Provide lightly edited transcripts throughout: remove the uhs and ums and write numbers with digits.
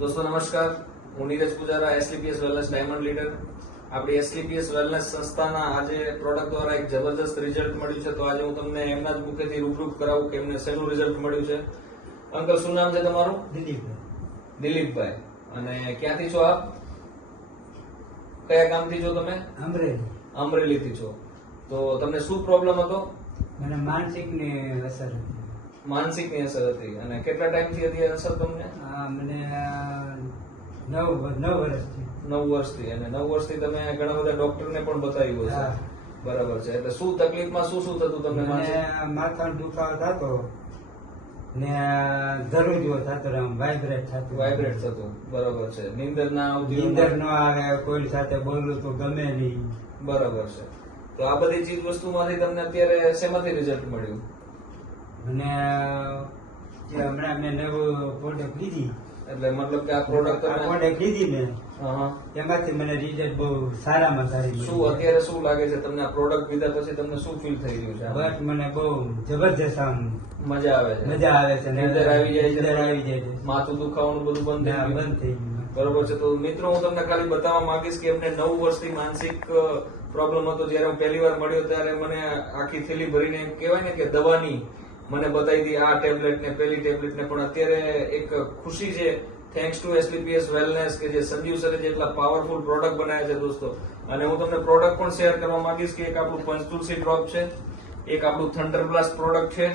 दोस्तों नमस्कार, હું Neeraj Pujara, SLPS wellness diamond leader. આપણી એસલીપીએસ વેલનેસ સંસ્થાના આજે પ્રોડક્ટ દ્વારા એક જબરદસ્ત રિઝલ્ટ મળ્યું છે. તો આજે હું તમને એમના જ મુખેથી રૂબરૂ કરાવું કે એમને શેનું રિઝલ્ટ મળ્યું છે. અંકલ, શું નામ છે તમારું? દિલીપભાઈ. અને ક્યાંથી છો આપ? કયા ગામથી છો તમે? અમરેલીથી છો. તો તમને શું પ્રોબ્લેમ હતો? મને માનસિકની અસર હતી. માનસિકની અસર હતી. અને કેટલા ટાઈમથી હતી આ અસર તમને? મને 9 વર્ષથી. 9 વર્ષથી. અને 9 વર્ષથી તમે ઘણા બધા ડોક્ટરને પણ બતાવ્યું હશે. હા. બરાબર છે. એટલે શું તકલીફમાં શું શું થતું તમને? મને માથાનો દુખાવો થતો ને ધરુજો થતો, વાઇબ્રેટ થતું. બરાબર છે. નીંદર ના આવતી? નીંદર ન આવે, કોઈ સાથે બોલું તો ગમે નહીં. બરાબર છે. તો આ બધી ચીજ વસ્તુમાંથી તમને અત્યારે શેમાંથી રિઝલ્ટ મળ્યું? અને હમણાં મેં નવું પ્રોડક્ટ લીધી. એટલે મતલબ કે આ પ્રોડક્ટ લીધી મેં, એમાંથી મને રિઝલ્ટ બહુ સારામાં સારી. શું અત્યારે શું લાગે છે તમને? આ પ્રોડક્ટ લીધા પછી તમને શું ફીલ થઈ રહ્યું છે? બસ મને બહુ જબરજસ્ત આમ મજા આવે છે. નીંદર આવી જાય છે, માથું દુખાવાનું બધું બંધ થઈ ગયું. બરોબર છે. તો મિત્રો, હું તમને ખાલી બતાવવા માંગીશ કે એમને 9 વર્ષથી માનસિક પ્રોબ્લેમ હતો. જયારે હું પહેલી વાર મળ્યો ત્યારે મને આખી થેલી ભરીને એમ કહેવાય ને કે દવાની મને બતાવી હતી, આ ટેબ્લેટ ને પેલી ટેબ્લેટ ને. પણ અત્યારે એક ખુશી છે, થેન્ક્સ ટુ એસલીપીએસ વેલનેસ, કે જે સંજીવ સરે જેટલા પાવરફુલ પ્રોડક્ટ બનાવ્યા છે દોસ્તો. અને હું તમને પ્રોડક્ટ પણ શેર કરવા માંગીશ કે એક આપણું પંચતુલસી ડ્રોપ છે, એક આપણું થંડર બ્લાસ્ટ પ્રોડક્ટ છે,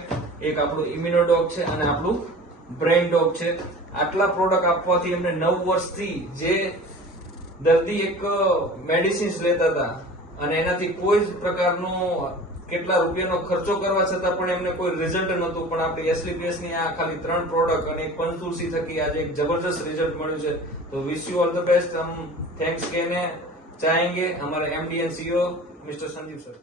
એક આપણું ઇમ્યુનોડોગ છે અને આપણું બ્રેઇન ડોગ છે. આટલા પ્રોડક્ટ આપવાથી એમને 9 વર્ષથી જે દર્દી એક મેડિસિન્સ લેતા હતા અને એનાથી કોઈ જ પ્રકારનો કેટલા રૂપિયાનો ખર્ચો કરવા છતાં પણ એમને કોઈ રિઝલ્ટ નહોતું. પણ આપણી એસલીપીએસ ની આ ખાલી 3 પ્રોડક્ટ અને એક પંચતુલસી થકી આજે એક જબરદસ્ત રિઝલ્ટ મળ્યું છે. તો wish you all the best. Hmm thanks कहने चाहेंगे हमारे MD and CEO mister Sanjeev sir.